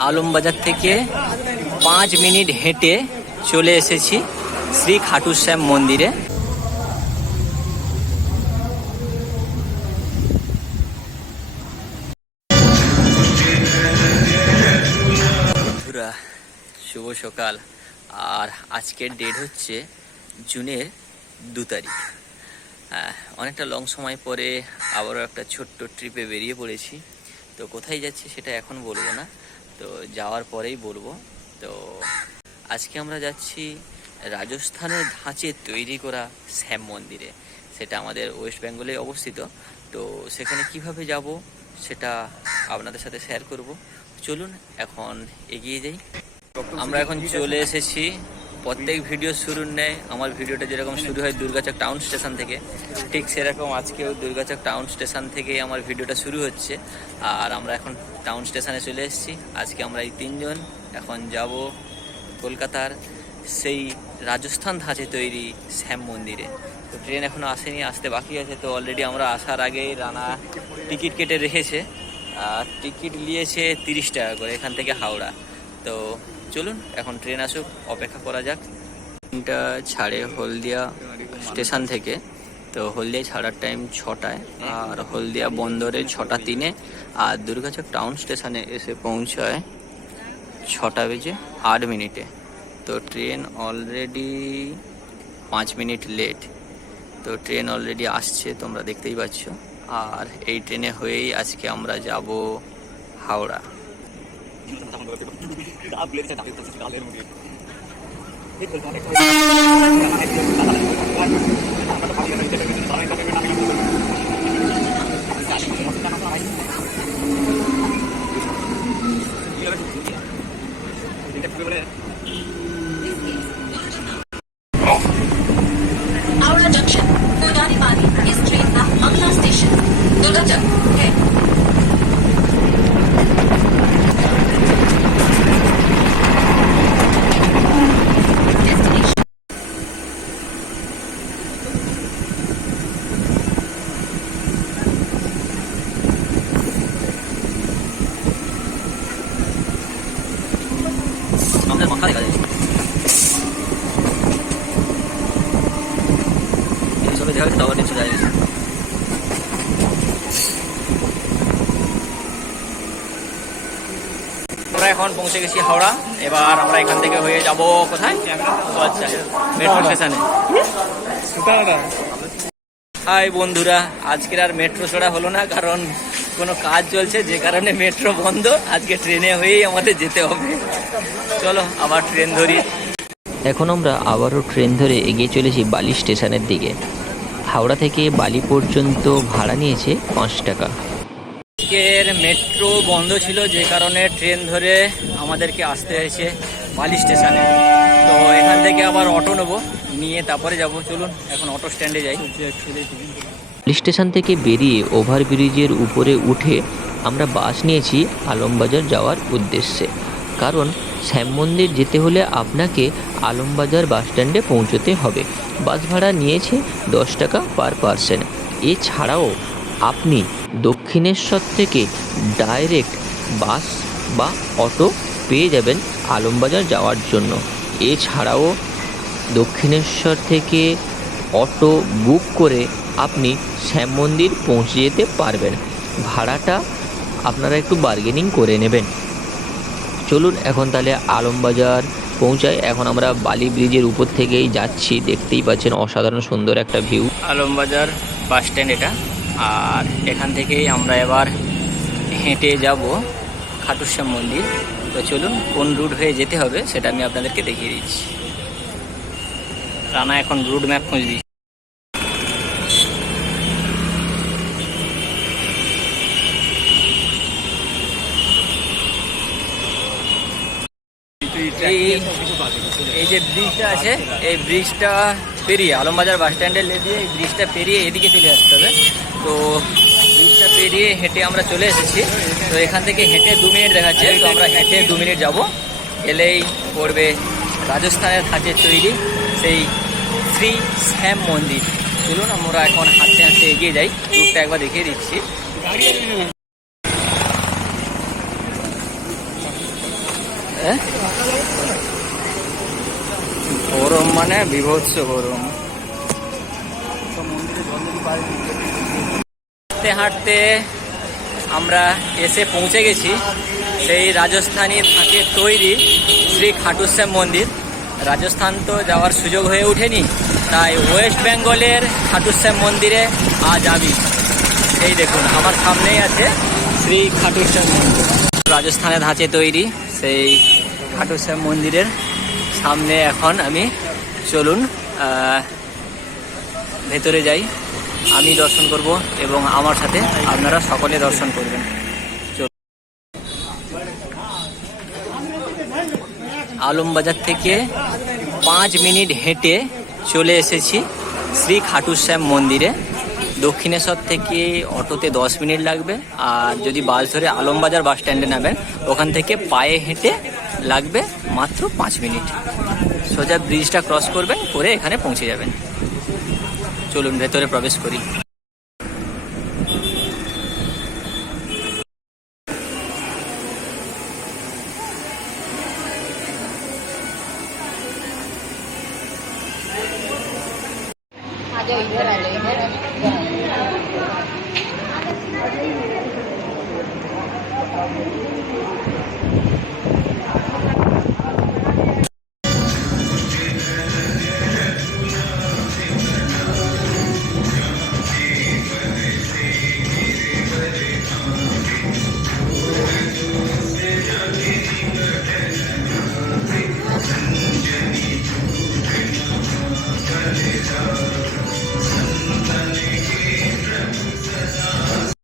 আলমবাজার থেকে পাঁচ মিনিট হেঁটে চলে এসেছি শ্রী খাটু শ্যাম মন্দিরে। শুভ সকাল। আর আজকের ডেট হচ্ছে জুনের দু তারিখ। আহ, অনেকটা লং সময় পরে আবারও একটা ছোট্ট ট্রিপে বেরিয়ে পড়েছি। তো কোথায় যাচ্ছি সেটা এখন বলব না। তো যাওয়ার পরেই বলব। তো আজকে আমরা যাচ্ছি রাজস্থানের ধাঁচে তৈরি করা শ্যাম মন্দিরে। সেটা আমাদের ওয়েস্ট বেঙ্গলে অবস্থিত। তো সেখানে কীভাবে যাব সেটা আপনাদের সাথে শেয়ার করব। চলুন এখন এগিয়ে যাই। আমরা এখন চলে এসেছি প্রত্যেক ভিডিও শুরুর নেয় আমার ভিডিওটা যেরকম শুরু হয় দুর্গাচক টাউন স্টেশন থেকে, ঠিক সেরকম আজকেও দুর্গাচক টাউন স্টেশন থেকেই আমার ভিডিওটা শুরু হচ্ছে। আর আমরা এখন টাউন স্টেশনে চলে এসেছি। আজকে আমরা এই তিনজন, এখন যাব কলকাতার সেই রাজস্থান ধাঁচে তৈরি শ্যাম মন্দিরে। তো ট্রেন এখনও আসেনি, আসতে বাকি আছে। তো অলরেডি আমরা আসার আগেই রানা টিকিট কেটে রেখেছে। আর টিকিট নিয়েছে তিরিশ টাকা করে, এখান থেকে হাওড়া। তো চলুন, এখন ট্রেন আসুক, অপেক্ষা করা যাক। ট্রেনটা ছাড়ে হলদিয়া স্টেশন থেকে। তো হলদিয়া ছাড়ার টাইম ছটায়, আর হলদিয়া বন্দরে ছটা তিনে, আর দুর্গাচক টাউন স্টেশনে এসে পৌঁছায় ছটা বেজে আট মিনিটে। তো ট্রেন অলরেডি পাঁচ মিনিট লেট তো ট্রেন অলরেডি আসছে, তোমরা দেখতেই পাচ্ছ। আর এই ট্রেনে হয়েই আজকে আমরা যাব Howrah. Durga Junction, Pudani Bali is trained at Mangla Station, Durga Junction. দেখা যাচ্ছে টাওয়ার নিচে যায় আমরা এখন পৌঁছে গেছি হাওড়া। এবার আমরা এখান থেকে হয়ে যাব কোথায়? আচ্ছা মেট্রো স্টেশনে হাই বন্ধুরা আজকের আর মেট্রো ছড়া হলো না কারণ কোনো কাজ চলছে যে কারণে মেট্রো বন্ধ। আজকে ট্রেনে হয়েই আমাদের যেতে হবে। চলো আবার ট্রেন ধরি। এখন আমরা আবারও ট্রেন ধরে এগিয়ে চলেছি বালি স্টেশনের দিকে। হাওড়া থেকে বালি পর্যন্ত ভাড়া নিয়েছে পাঁচ টাকা। আজকের মেট্রো বন্ধ ছিল যে কারণে ট্রেন ধরে আমাদেরকে আসতে হয়েছে বালি স্টেশনে। তো এখান থেকে আবার অটো নেব নিয়ে তারপরে যাব। চলুন এখন অটো স্ট্যান্ডে যাই। বালি স্টেশন থেকে বেরিয়ে ওভারব্রিজের উপরে উঠে আমরা বাস নিয়েছি আলমবাজার যাওয়ার উদ্দেশ্যে। কারণ শ্যাম মন্দির যেতে হলে আপনাকে আলমবাজার বাস স্ট্যান্ডে পৌঁছতে হবে। বাস ভাড়া নিয়েছে দশ টাকা পার পার্সন এছাড়াও আপনি দক্ষিণেশ্বর থেকে ডাইরেক্ট বাস বা অটো পেয়ে যাবেন আলমবাজার যাওয়ার জন্য। এছাড়াও দক্ষিণেশ্বর থেকে অটো বুক করে আপনি শ্যাম মন্দির পৌঁছে যেতে পারবেন। ভাড়াটা আপনারা একটু বার্গেনিং করে নেবেন। চলুন এখন তাহলে আলমবাজার পৌঁছায় এখন আমরা বালি ব্রিজের উপর থেকেই যাচ্ছি। দেখতেই পাচ্ছেন অসাধারণ সুন্দর একটা ভিউ আলমবাজার বাস স্ট্যান্ড এটা। আর এখান থেকেই আমরা এবার হেঁটে যাব খাটুশ্যাম মন্দির। তো চলুন কোন রুট হয়ে যেতে হবে সেটা আমি আপনাদেরকে দেখিয়ে দিচ্ছি। রানা এখন রুট ম্যাপ খুঁজে দিচ্ছি। এই এই যে ব্রিজটা আছে, এই ব্রিজটা পেরিয়ে, আলমবাজার বাস স্ট্যান্ডে লেগে এই ব্রিজটা পেরিয়ে এদিকে চলে আসতে হবে। তো ব্রিজটা পেরিয়ে হেঁটে আমরা চলে এসেছি। তো এখান থেকে হেঁটে দু মিনিট দেখাচ্ছে, তো আমরা হেঁটে দু মিনিট যাব। এলেই পড়বে রাজস্থানের ধাঁচের তৈরি সেই শ্রী শ্যাম মন্দির। চলুন, আমরা এখন হাঁটতে হাঁটতে এগিয়ে যাই। রুটটা একবার দেখিয়ে দিচ্ছি। গরম মানে বিভৎস গরম হাঁটতে হাঁটতে আমরা এসে পৌঁছে গেছি। সেই রাজস্থানী থাকে তৈরি শ্রী খাটুশ্যাম মন্দির। রাজস্থান তো যাওয়ার সুযোগ হয়ে ওঠেনি, তাই ওয়েস্ট বেঙ্গলের খাটুশ্যাম মন্দিরে আজ আমি। এই দেখুন, আমার সামনেই আছে শ্রী খাটুশ্যাম মন্দির। রাজস্থানের ধাঁচে তৈরি সেই খাটুশ্যাম মন্দিরের সামনে এখন আমি চলুন ভেতরে যাই। আমি দর্শন করব এবং আমার সাথে আপনারা সকলে দর্শন করবেন। আলমবাজার থেকে পাঁচ মিনিট হেঁটে চলে এসেছি শ্রী খাটুশ্যাম মন্দিরে। দক্ষিণেশ্বর থেকে অটোতে দশ মিনিট লাগবে আর যদি বাস ধরে আলমবাজার বাস স্ট্যান্ডে নামেন ওখান থেকে পায়ে হেঁটে লাগবে মাত্র পাঁচ মিনিট সোজা ব্রিজটা ক্রস করবেন করে এখানে পৌঁছে যাবেন চলুন ভেতরে প্রবেশ করি आ जाओ इधर आ जाओ इधर